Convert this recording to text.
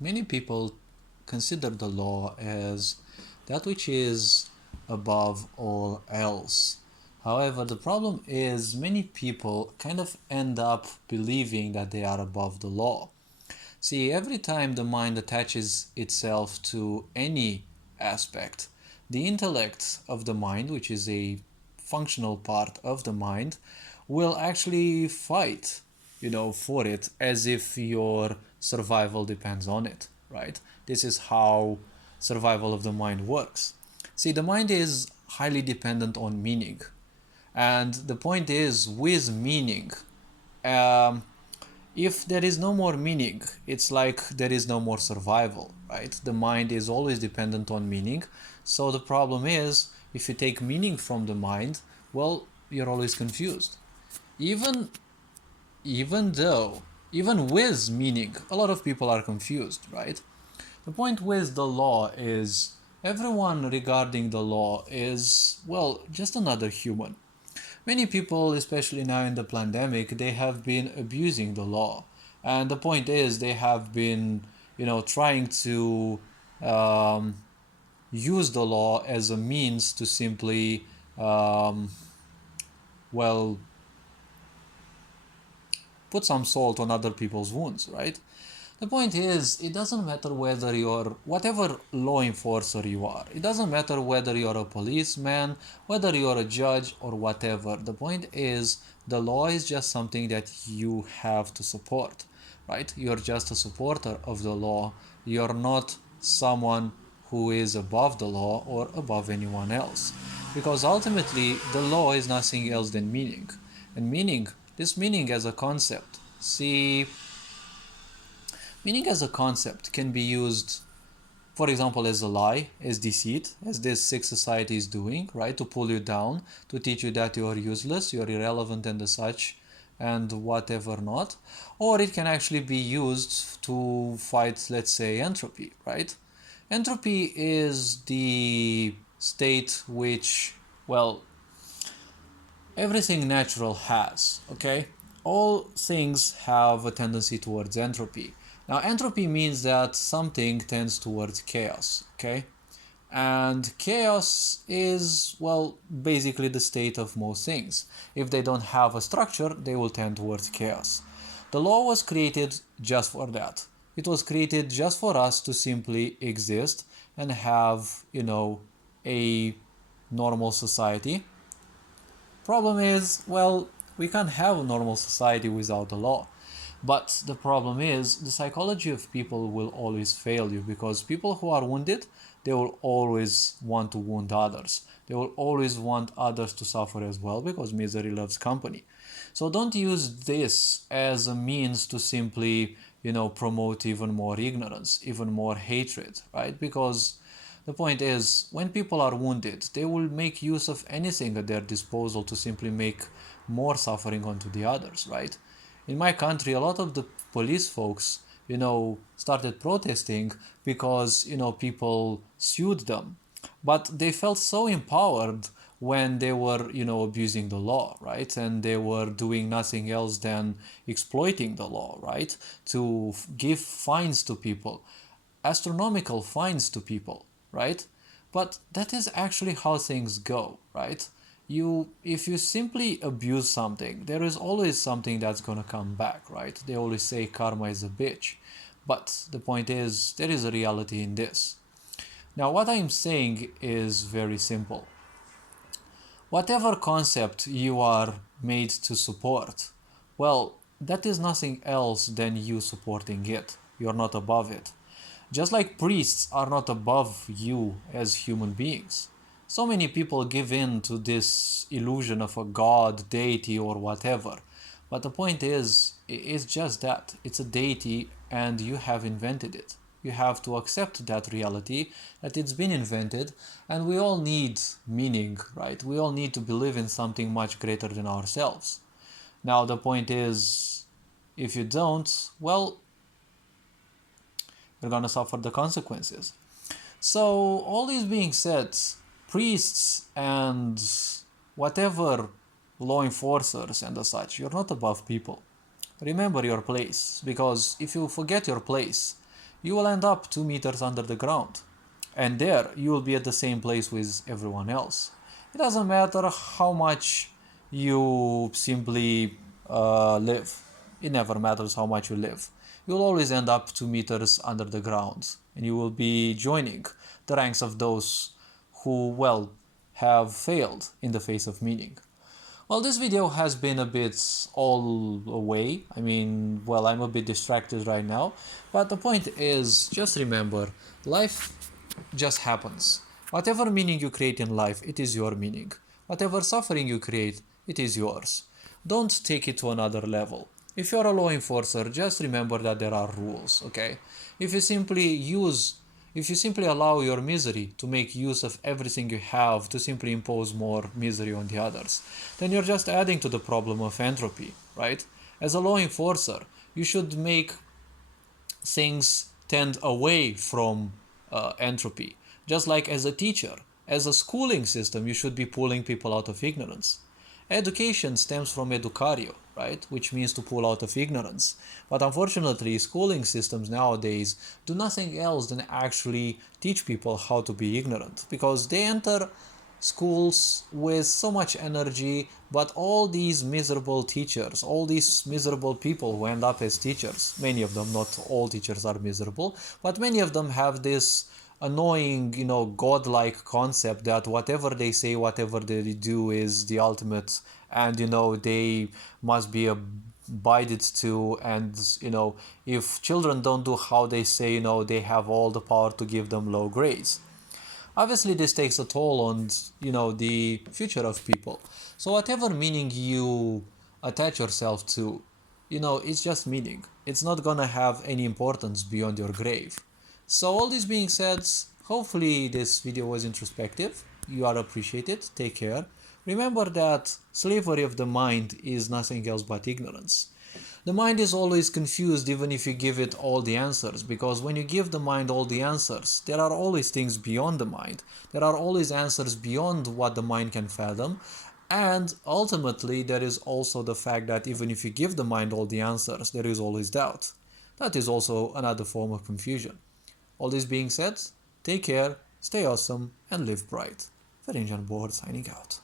Many people consider the law as that which is above all else. However, the problem is many people kind of end up believing that they are above the law. See, every time the mind attaches itself to any aspect, the intellect of the mind, which is a functional part of the mind, will actually fight, for it as if your survival depends on it, right? This is how survival of the mind works. See, the mind is highly dependent on meaning. And the point is, with meaning, um, if there is no more meaning, it's like there is no more survival, right? The mind is always dependent on meaning. So the problem is, if you take meaning from the mind, well, you're always confused. Even even though, even with meaning, a lot of people are confused, right? The point with the law is everyone regarding the law is, well, just another human. Many people, especially now in the pandemic, they have been abusing the law. And the point is, they have been, trying to um, use the law as a means to simply, um, well, put some salt on other people's wounds, right? The point is, it doesn't matter whether you're whatever law enforcer you are. It doesn't matter whether you're a policeman, whether you're a judge, or whatever. The point is, the law is just something that you have to support, right? You're just a supporter of the law. You're not someone who is above the law or above anyone else. Because ultimately, the law is nothing else than meaning. And meaning, this meaning as a concept. See, meaning as a concept can be used, for example, as a lie, as deceit, as this sick society is doing, right? To pull you down, to teach you that you're useless, you're irrelevant and such, and whatever not. Or it can actually be used to fight, let's say, entropy, right? Entropy is the state which, well, everything natural has, okay? All things have a tendency towards entropy. Now, entropy means that something tends towards chaos, okay? And chaos is, well, basically the state of most things. If they don't have a structure, they will tend towards chaos. The law was created just for that. It was created just for us to simply exist and have, a normal society. Problem is, well, we can't have a normal society without the law. But the problem is, the psychology of people will always fail you because people who are wounded, they will always want to wound others. They will always want others to suffer as well because misery loves company. So don't use this as a means to simply, promote even more ignorance, even more hatred, right? Because the point is, when people are wounded, they will make use of anything at their disposal to simply make more suffering onto the others, right? In my country, a lot of the police folks, started protesting because, people sued them. But they felt so empowered when they were, abusing the law, right? And they were doing nothing else than exploiting the law, right? To give fines to people, astronomical fines to people, right? But that is actually how things go, right? If you simply abuse something, there is always something that's gonna come back, right? They always say karma is a bitch. But the point is, there is a reality in this. Now, what I'm saying is very simple. Whatever concept you are made to support, well, that is nothing else than you supporting it. You're not above it. Just like priests are not above you as human beings. So many people give in to this illusion of a god, deity, or whatever. But the point is, it's just that. It's a deity and you have invented it. You have to accept that reality, that it's been invented, and we all need meaning, right? We all need to believe in something much greater than ourselves. Now, the point is, if you don't, well, you're gonna suffer the consequences. So, all this being said, priests and whatever law enforcers and such, you're not above people. Remember your place, because if you forget your place, you will end up 2 meters under the ground. And there, you will be at the same place with everyone else. It doesn't matter how much you simply live. It never matters how much you live. You'll always end up 2 meters under the ground, and you will be joining the ranks of those who, well, have failed in the face of meaning. Well, this video has been a bit all away. I mean, well, I'm a bit distracted right now. But the point is, just remember, life just happens. Whatever meaning you create in life, it is your meaning. Whatever suffering you create, it is yours. Don't take it to another level. If you're a law enforcer, just remember that there are rules, okay? If you simply allow your misery to make use of everything you have to simply impose more misery on the others, then you're just adding to the problem of entropy, right? As a law enforcer, you should make things tend away from entropy. Just like as a teacher, as a schooling system, you should be pulling people out of ignorance. Education stems from educario, right? Which means to pull out of ignorance. But unfortunately, schooling systems nowadays do nothing else than actually teach people how to be ignorant, because they enter schools with so much energy, but all these miserable teachers, all these miserable people who end up as teachers, many of them, not all teachers are miserable, but many of them have this annoying, godlike concept that whatever they say, whatever they do is the ultimate, and they must be abided to, and if children don't do how they say, they have all the power to give them low grades. Obviously, this takes a toll on the future of people. So whatever meaning you attach yourself to, it's just meaning. It's not gonna have any importance beyond your grave. So all this being said, hopefully this video was introspective. You are appreciated. Take care. Remember that slavery of the mind is nothing else but ignorance. The mind is always confused even if you give it all the answers, because when you give the mind all the answers, there are always things beyond the mind. There are always answers beyond what the mind can fathom. And ultimately, there is also the fact that even if you give the mind all the answers, there is always doubt. That is also another form of confusion. All this being said, take care, stay awesome, and live bright. Ferinjan Board signing out.